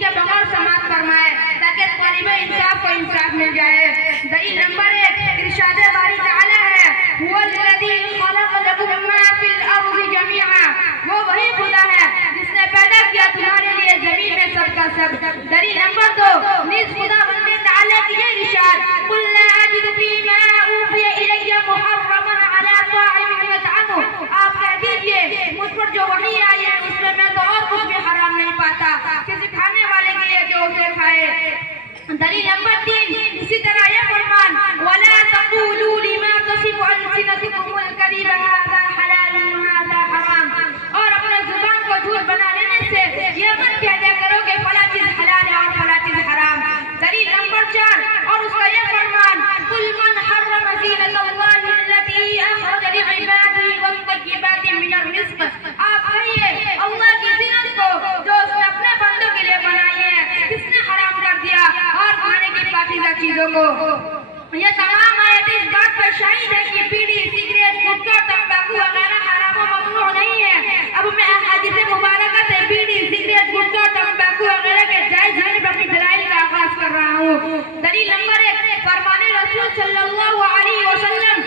के बगैर समाप्त फरमाए ताकि तलीब इंसाफ को इंसाफ मिल जाए। दलील नंबर 1 इरशाद बारी ताला है, हुवल्लज़ी खलक़ लकुम मा फिल अर्ज़ि जमीअन, वो वही खुदा है जिसने पैदा किया तुम्हारे लिए जमीन में सब का सब। दलील नंबर 2 निज खुदा बंदे ताला की ये इरशाद, कुल ला अजिदु फीमा ऊहिय इलैया मुहर्रमन अला ताइमिन यतअमु, आप कह दीजिए मुझ पर जो वही आई है उसमें मैं तो और कुछ भी हराम नहीं पाता किसी खाने वाले के लिए जो उसे खाए। दलील नंबर 3 इसी तरह यह फरमान, वला तक़ूलू लिमा तसिफु अलसिनतुकुमुल कज़िब हाज़ा हलाल व हाज़ा हराम, और अपने जुबान को झूठ बना लेने से यह मत कह दिया करो कि फला चीज हलाल है और फला चीज हराम। दलील नंबर 4 और उसका यह फरमान, कुल मन हर्रम ज़ीनतल्लाहि अल्लती अखरज लिइबादिही वत्तय्यिबाति मिनर रिज़्क़, आप कहिए अल्लाह की ज़ीनत को जो उसने अपने बंदों के लिए बनाई है किसने हराम कर दिया और खाने की पाकीज़ा चीजों को। ये तमाम आयत इस बात पर शाहिद है कि बीड़ी, सिगरेट, गुटखा, तंबाकू वगैरह हराम व ममनू नहीं है। अब मैं हदीस मुबारका से बीड़ी, सिगरेट, गुटखा, तंबाकू वगैरह के जायज होने पर अपनी दलाइल का आगाज कर रहा हूँ। दलील नंबर 1 फरमाने रसूल सल्लल्लाहु अलैहि वसल्लम,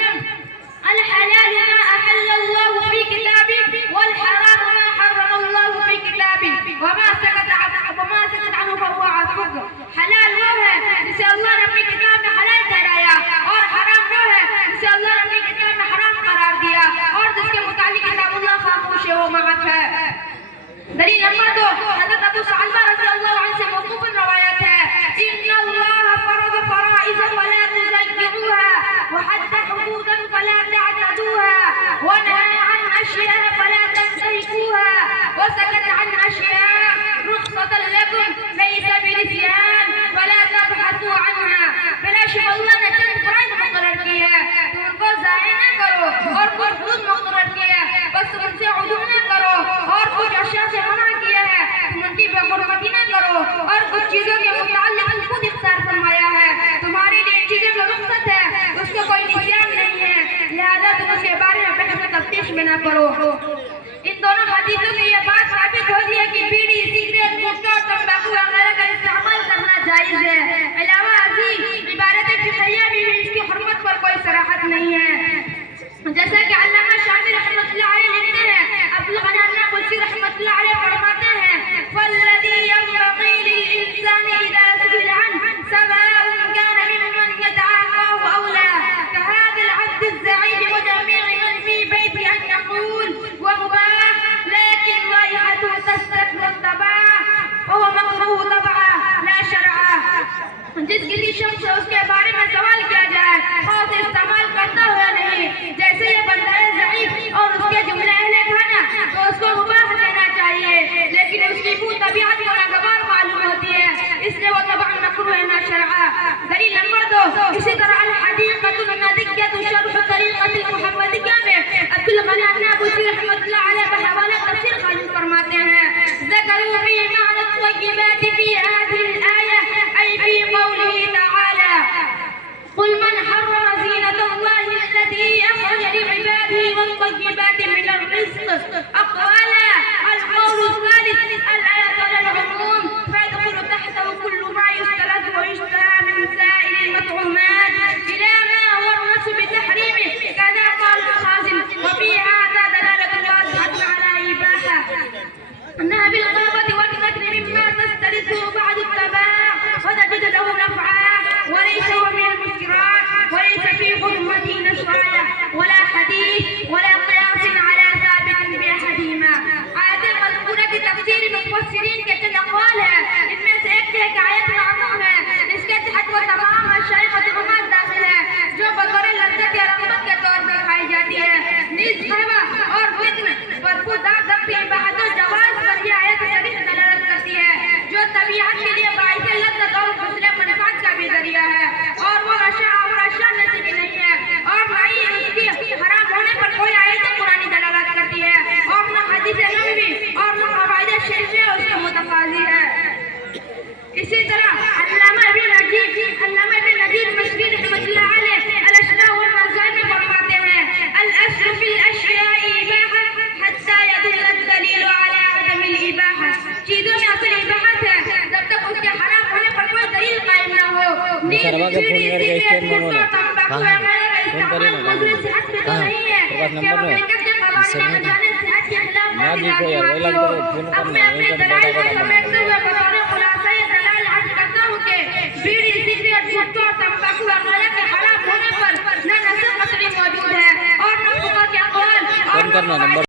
अल हलाल मा अहल्लल्लाहु फी किताबिही वल हराम मा हर्रमल्लाहु फी किताबिही व मा सकत अन्हु फहुव अफ़्व। हलाल वो है जिसे अल्लाह ने अपनी किताब में हलाल ठहराया और हराम वो है जिसे अल्लाह ने अपनी किताब में हराम करार दिया और जिसके मुतालिक किताबुल्लाह खामोश है, वो महक है। दलील नंबर 2 हज़रत अबू सअलबा रज़ियल्लाहु अन्हु से मौक़ूफ़ रवायत है, इन्नल्लाह फ़रज़ फ़राइज़ फ़ला तुज़य्यिऊहा व हद्द हुदूदन फ़ला तअतदूहा व नहा अन अश्या फ़ला तंतहिकूहा व सकत अन अश्या रुख़्सतन लकुम लैसा बिनिस्यान फ़ला तबहसू अन्हा। बेशक अल्लाह ने चंद फ़राइज़ मुक़र्रर किए हैं, तुम उनको ज़ाया न करो, और कुछ हुदूद मुक़र्रर किए हैं बस तुम उनसे उदूम न करो, और कुछ अशिया से मना किया है तुम उनकी बेहुरमती न करो, और कुछ चीजों के मुताल्लिक़ खुद इख्तियार फरमाया है तुम्हारे लिए इन चीजों में रुख़्सत है, उसका कोई निशान नहीं है, लिहाजा तुम उसके बारे में बहस तफ्तीश में न करो। इन दोनों हदीसों में यह बात साबित होती है कि बीड़ी, सिगरेट, गुटखा, तंबाकू वगैरह का इस्तेमाल करना जायज है। अलावा अज़ीज़ इबारत फ़िक़हिया में भी इसकी हुर्मत पर कोई सराहत नहीं है। जैसा कि अल्लामा शाफ़ी रहमतुल्लाह अलैह लिखते हैं, अब्दुल गनी अन्नाबुल्सी रहमतुल्लाह अलैह फरमाते हैं, वल्लज़ी यंबग़ी लिल-इंसानी इज़ा सुइला अन सवाउन कान मिम्मन यतआफ़ाहु अव ला कहाज़ल अब्द अज़्ज़ईद व जमीअ मन फ़ी बैति अन यक़ूल व मुबाह लेकिन राइहतुहु तस्तक़िरु तबाह व हुव मकरूह तबआ ला शरआ। जिस किसी शख्स से उसके बारे में सवाल किया जाए और उसे इस्तेमाल करता हुआ नहीं, जैसे ये बंदा है ज़ईफ़ और उसके जुमले अहले खाना, तो उसको मुबाह देना चाहिए, लेकिन उसकी बू तबीयत को नागवार मालूम होती है इसलिए वो तबअन मकरूह ना शरआ। दलील नंबर 2 इसी तरह अल हदीक़तुन नदिय्यतु शरह तरीक़तिल मुहम्मदिय्या में अब्दुल गनी अन्नाबुल्सी रहमतुल्लाह अलैह बहवाले तफसीर क़ाइम फरमाते हैं, ज़करू फी मअना तय्यिबाति फी हाज़िहिल आया ऐ फी क़ौलिही तआला, कुल मन हर्रम ज़ीनतल्लाहि अल्लती अखरज लिइबादिही वत्तय्यिबाति मिनर रिज़्क़ अक़वाला अल-क़ौलु الثالث الآية على العموم فيدخل تحته كل ما يستلذ ويشتهى من سائر المطعومات إلى ما هو النص بتحريمه كذا قال الخازن، وفي هذا دلالة واضحة على إباحة أنها بالغيبة والقتل مما تستلذه بعض التباع وتجد له نفعا وليس هو من المسكرات وليس في حرمته نصايا ولا حديث ولا قياس على ثابت بأحدهما। आयत मज़कूरा की तफसीर मुफ़स्सिर सरवा के फोन करके स्टैंड मंगो ना कहाँ फोन करिए ना कहाँ प्रकाश नंबर नो ना जी को यार वही लगता है फोन करना है वही करना बीड़ी सिगरेट गुटखा तंबाकू वगैरह के हराम होने पर न नस्ल मौजूद है और न हुआ क्या कौन फोन करना नंबर